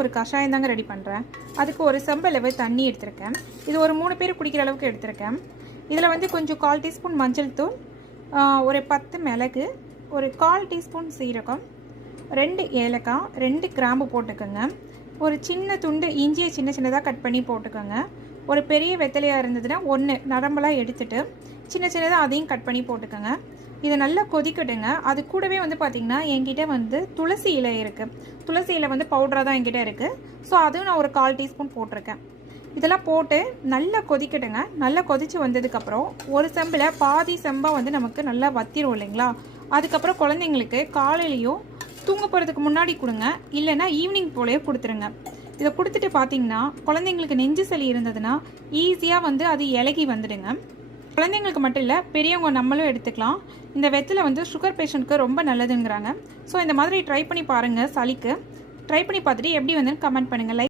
ஒரு கஷாயம் தாங்க ரெடி பண்ணுறேன். அதுக்கு ஒரு செம்பளவு தண்ணி எடுத்திருக்கேன். இது ஒரு 3 பேர் குடிக்கிற அளவுக்கு எடுத்திருக்கேன். இதில் வந்து கொஞ்சம் 1/4 டீஸ்பூன் மஞ்சள் தூள், ஒரு 10 மிளகு, ஒரு 1/4 டீஸ்பூன் சீரகம், 2 ஏலக்காய், 2 கிராம்பு போட்டுக்கோங்க. ஒரு சின்ன துண்டு இஞ்சியை சின்ன சின்னதாக கட் பண்ணி போட்டுக்கோங்க. ஒரு பெரிய வெத்தலையாக இருந்ததுன்னா 1 நரம்பெல்லாம் எடுத்துட்டு சின்ன சின்னதாக அதையும் கட் பண்ணி போட்டுக்கோங்க. இதை நல்லா கொதிக்கட்டுங்க. அது கூடவே வந்து பார்த்திங்கன்னா என்கிட்ட வந்து துளசி இலை இருக்குது. துளசி இலை வந்து பவுடராக தான் என்கிட்ட இருக்குது. ஸோ அதுவும் நான் ஒரு 1/4 டீஸ்பூன் போட்டிருக்கேன். இதெல்லாம் போட்டு நல்லா கொதிக்கட்டுங்க. நல்லா கொதித்து வந்ததுக்கப்புறம் ஒரு செம்பில் பாதி செம்பாக வந்து நமக்கு நல்லா வத்திரும் இல்லைங்களா. அதுக்கப்புறம் குழந்தைங்களுக்கு காலையிலையும் தூங்க போகிறதுக்கு முன்னாடி கொடுங்க, இல்லைன்னா ஈவினிங் போலேயே கொடுத்துருங்க. இதை கொடுத்துட்டு பார்த்தீங்கன்னா குழந்தைங்களுக்கு நெஞ்சு சளி இருந்ததுன்னா ஈஸியாக வந்து அது இலகி வந்துடுங்க. குழந்தைங்களுக்கு மட்டும் இல்லை, பெரியவங்க நம்மளும் எடுத்துக்கலாம். இந்த வெத்தலை வந்து சுகர் பேஷண்ட்க்கு ரொம்ப நல்லதுங்கிறாங்க. ஸோ இந்த மாதிரி ட்ரை பண்ணி பாருங்கள். சளிக்கு ட்ரை பண்ணி பார்த்துட்டு எப்படி வந்துன்னு கமெண்ட் பண்ணுங்கள்.